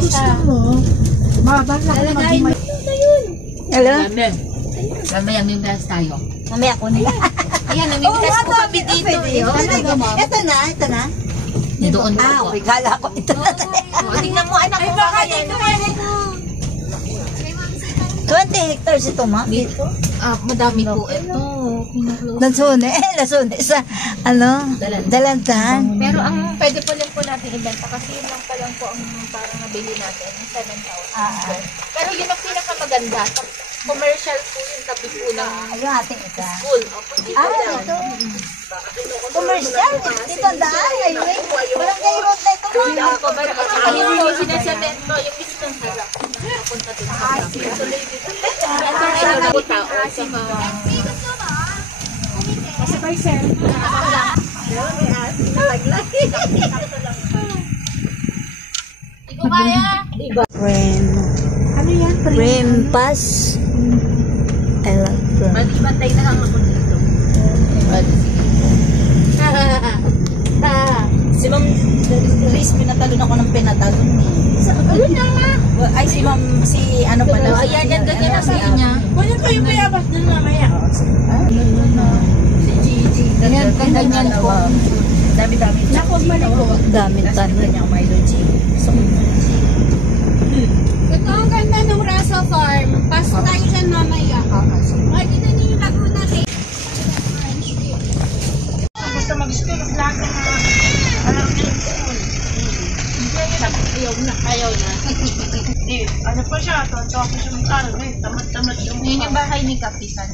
gusto mo. Lalagayin mo. Hello? Mamaya may bilas tayo. Mamaya ko na. Ayan, namimitas po kami dito. Ito na. Doon po. Okay, kala ko ito na. Tingnan mo anak mo baka yan. 20 hectares ito, ma? Dito? Madami po ito. Lasone sa, Dalantan. Pero ang pwede po lang po natin ibenta kasi yun lang pa lang po ang parang nabili natin, 7,000. Pero yun ang pinakamaganda. Commercial po yung tabi po ng Yung ating isa. school. Ito. Commercial? Dito ang daan. Barangay road na ito. Ayun po, sinasemento yung mismong harap. Papunta dun sa harap. Tuloy dito. Kaya na po tao sa mga... Masabay, sir. Hindi ko kaya. Ano yan? Rim pass. I love that. Bantay na lang ako dito. Si Ma'am Riz, pinatalon ako ng pinatalon eh. Ayun na ma. Ay, si Ma'am, si ano pala? Ayan, ganyan ang sige niya. Wala kayo payabas dun mamaya. Si Gigi. Ganyan po. Dami-dami. Nakog malikot. Dami tanin. Ito ang ganda ng Raso Farm. Pasok tayo dyan mamaya. Makikita niyo yung lago natin. Gusto mag-school, lahat ng mga alam niyo school. Ayaw na. Ano pa siya? Tonto ako siya mag-aral. Tamad-tamad yung Yun yung bahay ni Kapitan.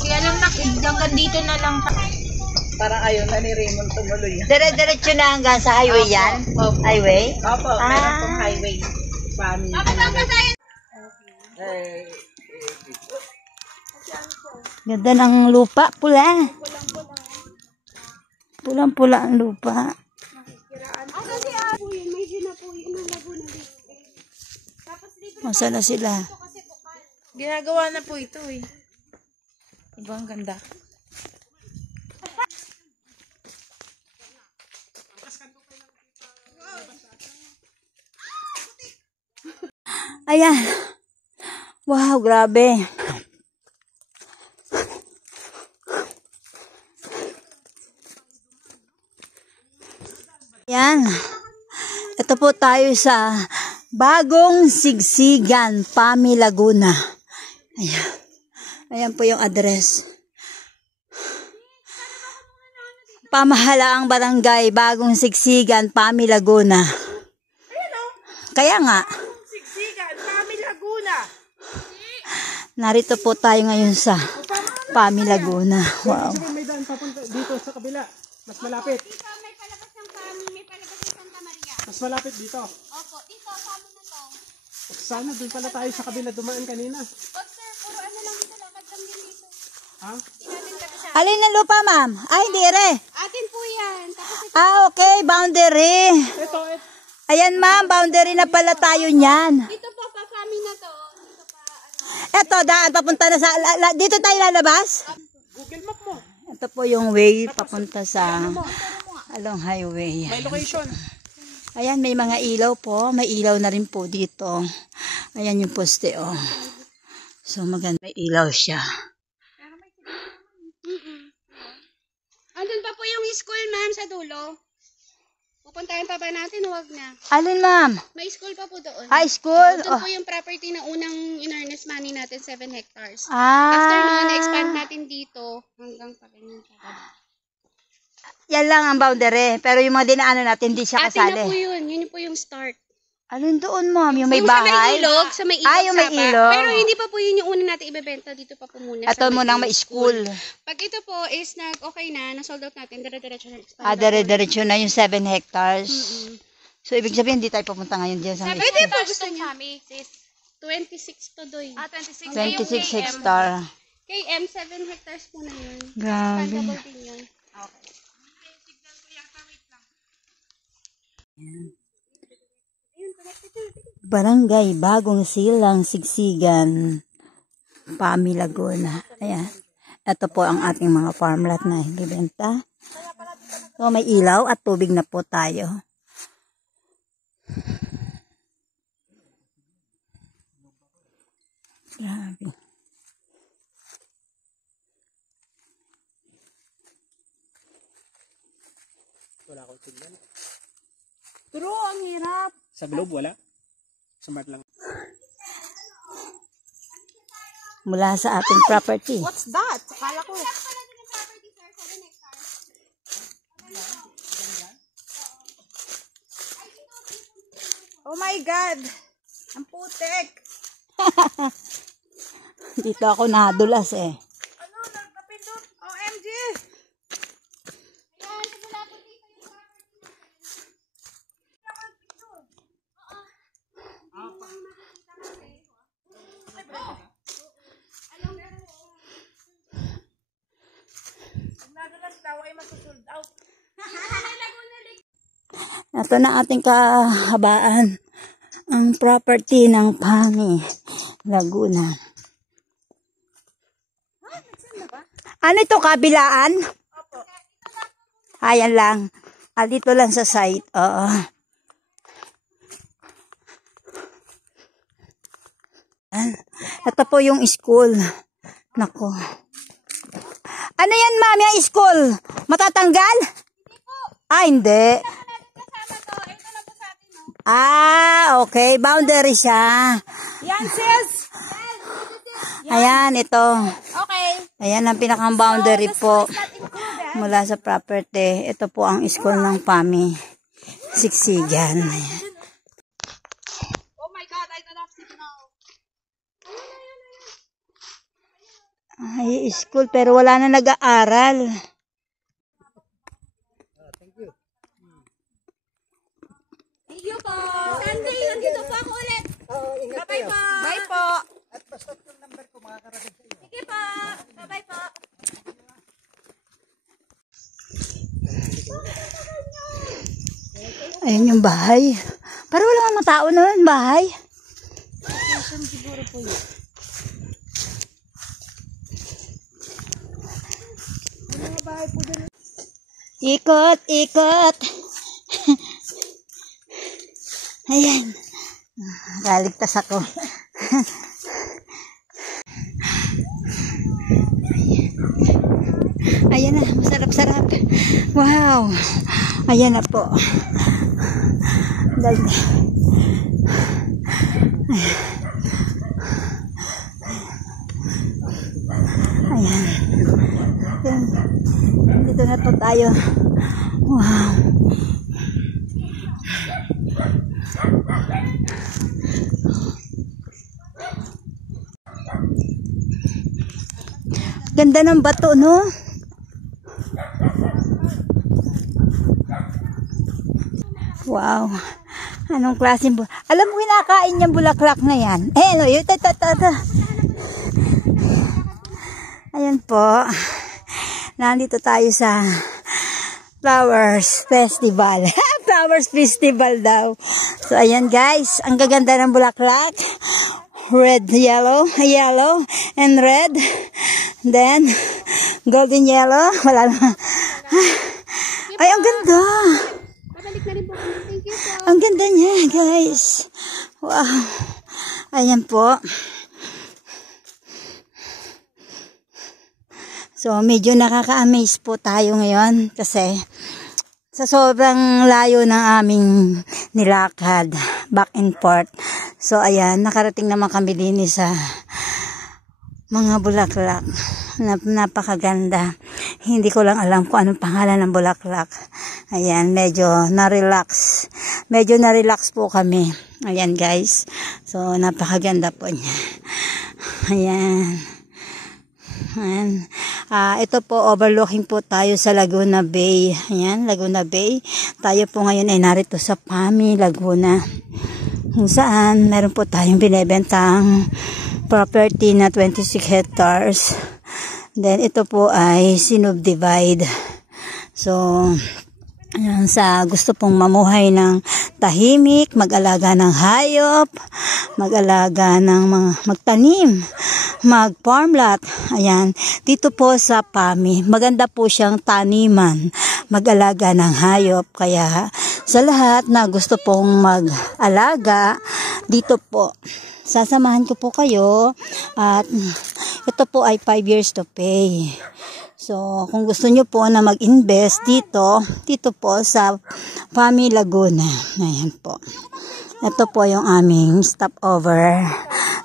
Kaya lang hanggang dito na lang. Parang ayaw na ni Raymond tumuloy. Dire-diretso na hanggang sa highway yan? Opo. Highway? Opo, meron pong highway. Family. Ganda ng lupa, pula. Pulang-pula ang lupa. Masa na sila? ginagawa na po ito eh. Diba ang ganda? Ayan. Wow, grabe. Ayan. Ito po tayo sa Bagong Sigsigan, Pami, Laguna. Ayan. Ayan po yung address. Pamahalaang barangay, Bagong Sigsigan, Pami, Laguna. Kaya nga. Sigsigan, Pami, Laguna. Narito po tayo ngayon sa Pami, Laguna. Wow. May daan papunta dito sa kabila. Mas malapit. Dito may palabas ng Pami, may palabas ng Santa Maria. Mas malapit dito. Opo, dito, sa amin na to. Sana doon pala tayo sa kabila dumaan kanina. But sir, puro ano lang dito, lakad lang din dito. Ha? Natin kami sa... Alin na lupa, ma'am? Ay, hindi re. Atin po yan. Tapos ito, Okay, boundary. Ito. Ayan, ma'am, boundary na pala tayo niyan. dito po pa Pami na to. Dito pa, ano. Eto, daan, papunta na sa, dito tayo lalabas? Google Map mo. Ito po yung way, papunta sa, along highway. May location. Ayan, may mga ilaw po. May ilaw na rin po dito. Ayan yung poste, oh. So, maganda. May ilaw siya. Andun pa po yung school, ma'am, sa dulo. Pupuntahin pa ba natin? Huwag na. Alin, ma'am? May school pa po doon. High school? Doon Oh. po yung property na unang in-earnest money natin, 7 hectares. After nun, na-expand natin dito hanggang pa ganyan. Yan lang ang boundary. Pero yung mga dinaanan natin, hindi siya Atin na po kasali. yun. Yun po yung start. Alin doon, ma'am? Yung may Yung bahay? sa may ilog, Yung may Sapa. ilog. Pero hindi pa po yun yung una natin ibebenta. Dito pa po muna. Ito sa munang may school. Pag ito po is nag-okay na, na-sold out natin, dire-diretso na expand. Dire-diretso na yung 7 hectares. So, ibig sabihin, hindi tayo pupunta ngayon dyan sa may Pwede school. po gusto niya. 26 to doy. 26. 26 hectare. KM, 7 hectares po na yun. Grabe. Expandable din yun. Barangay Bagong Silang, Sigsigan, Pami, Laguna. Ayan. Ito po ang ating mga farmland na ibibenta. So, may ilaw at tubig na po tayo. Grabe. Wala akong signal. True, ang hirap. Sa Globe, wala. Smart lang. Mula sa ating property. What's that? Akala ko. Oh my God! Ang putik! Dito ako nadulas eh. Ano? Nagkapindot? OMG! Nadulas daw ay masusold out. Ito na ating kahabaan. Ang property ng Pami, Laguna. Ano ito, kabilaan? Ayan lang. Dito lang sa site. Oo. Ito po yung school. Nako. Ano yan, mami, ang school? Matatanggal? Hindi. Okay. Boundary siya. Yan, sis! Ayan, ito. Okay. Ayan ang pinakang-boundary po mula sa property. Ito po ang school ng Pami. Siksigan. Ayan. Oh my God, I don't have signal. Ay, school pero wala na nag-aaral. Thank you po. Sunday, nandito po ako ulit. Bye-bye po. Bye po. At basta yung number ko, makakarating sa iyo. Sige po. Bye-bye po. Ayan yung bahay. Pero wala nga matao na yung bahay. Ikot, ikot. Ayan. Galigtas ako. Ayan na, masarap-sarap. Wow. Ayan na po. Ayan. Dito na po tayo. Wow. Ganda ng bato, no? Wow. Anong klaseng alam mo, kinakain niyang bulaklak na yan. Eh, no, yun, ayan po. Nandito tayo sa Flowers Festival. Flowers Festival daw. So, ayan guys. Ang gaganda ng bulaklak. Red, yellow, and red. Then, golden yellow. Wala naman. Ay, ang ganda. Babalik na rin po. Thank you po. Ang ganda niya, guys. Wow. Ayan po. So, medyo nakaka-amaze po tayo ngayon kasi sa sobrang layo ng aming nilakad, back and forth. So, ayan, nakarating naman kami din sa mga bulaklak. Napakaganda. Hindi ko lang alam kung anong pangalan ng bulaklak. Ayan, medyo na-relax. Medyo na-relax po kami. Ayan, guys. So, napakaganda po niya. Ayan. Ayan. Ito po, overlooking po tayo sa Laguna Bay. Ayan, Laguna Bay. Tayo po ngayon ay narito sa Pami, Laguna. Kung saan, meron po tayong binibentang property na 26 hectares. Then, ito po ay sinubdivide. So, ayan, sa gusto pong mamuhay ng tahimik, mag-alaga ng hayop, mag-alaga ng mga magtanim, mag-farmlot. Ayan, dito po sa Pami, maganda po siyang taniman, mag-alaga ng hayop. Kaya sa lahat na gusto pong mag-alaga dito po. Sasamahan ko po kayo at ito po ay 5 years to pay. So, kung gusto nyo po na mag-invest dito po sa Fami Laguna. Ayan po. Ito po yung aming stopover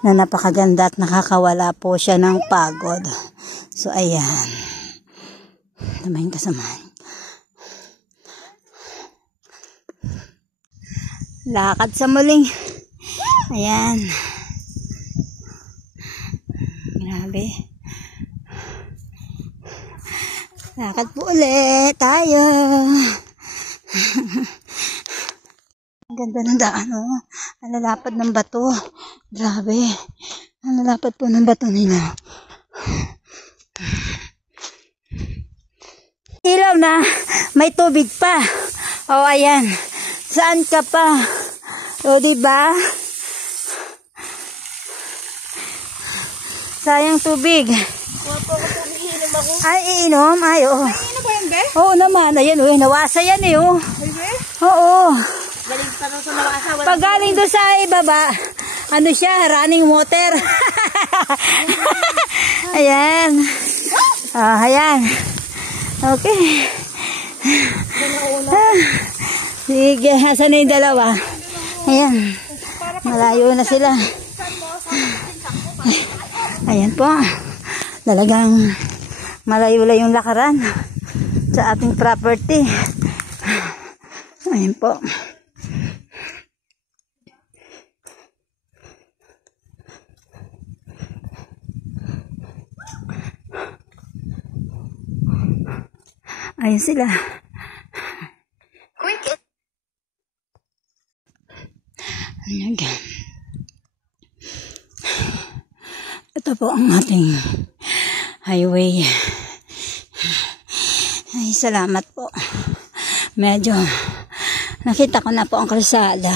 na napakaganda at nakakawala po siya ng pagod. So, ayan. Samahin kasamahan. Lakad sa muling. Ayan. Grabe. Lakad po ulit tayo. Ang ganda ng daan, oh. Ang lalapad ng bato. Grabe. Ang lalapad po ng bato nila. Ilaw na. May tubig pa. Oh, ayan. Saan ka pa? O, diba? Sayang tubig. Ay, iinom. Ay, oo. Ano ba yan, be? Oo naman. Ayan, oh. Nawasa yan, eh, oh. Ay, be? Oo. Galing pa rin sa nawasa. Pag galing doon sa ibaba, ano siya? Running water. Ayan. Ayan. Okay. Sige, asan na yung dalawa? Ayan. Malayo na sila. Ayan po. Talagang malayo-layo yung lakaran sa ating property. Ayan po. Ayan sila. Ayan. Ito po ang ating highway. Ay, salamat po. Medyo nakita ko na po ang kalsada.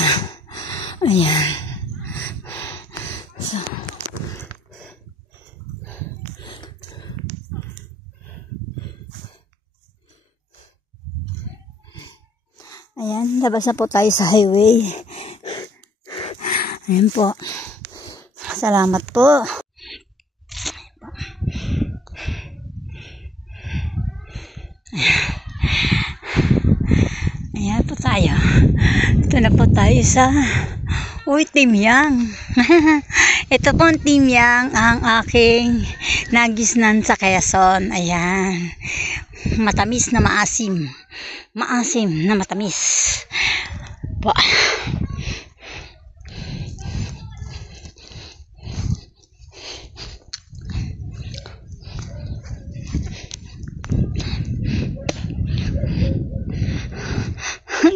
Ayan. So, ayan, labas na po tayo sa highway. Ayan po. Salamat po. Ayan po tayo. Ito na po tayo sa Timyang. Ito po ang Timyang, ang aking nagisnan sa Quezon. Ayan. Matamis na maasim. Maasim na matamis. Po.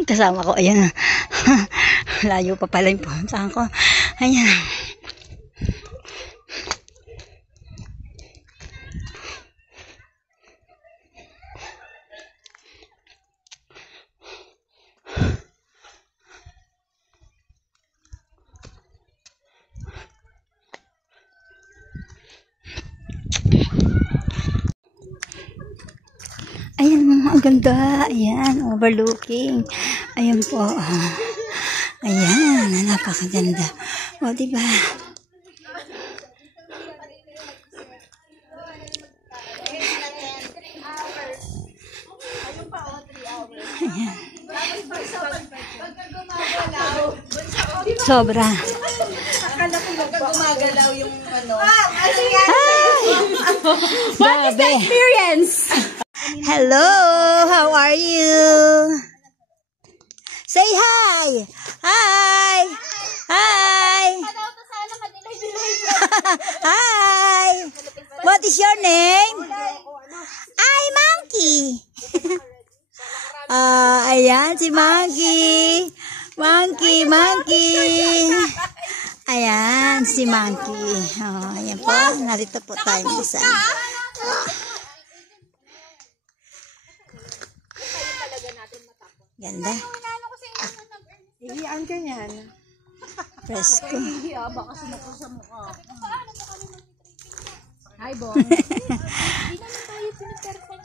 Kasama ko, ayan. Layo pa pala yung puntahan ko. Ayan. Ayan, ang ganda. Ayan, overlooking. Ayan po. Ayan, napakaganda. O, diba? Ayan. Sobra. Gumagalaw yung ano. What is the Experience! Hello, how are you? Say hi! Hi! Hi! Hi! What is your name? Ay, Monkey! Ayan, si Monkey! Monkey, Monkey! Ayan, si Monkey. Oh, ayan po, narito po tayo isa. Ganda. Hihiyan ka niyan. Presko. Hihiya, baka sumuko sa mukha. Hi, Bong. Hindi naman tayo piniperfect